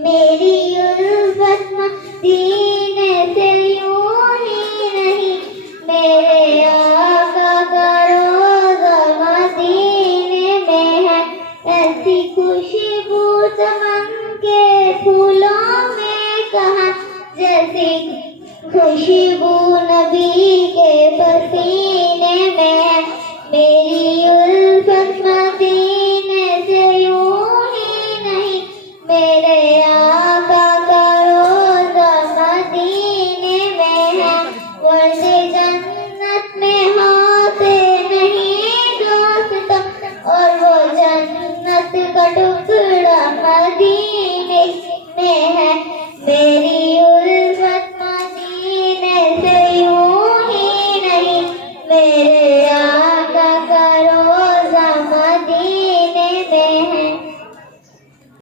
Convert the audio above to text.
मेरी उल्फत मदीने से यूं ही नहीं, मेरे आका का रोज़ा मदीने में है। ऐसी खुशबू चमन के फूलों में कहाँ, जैसी खुशबू नबी के पसीने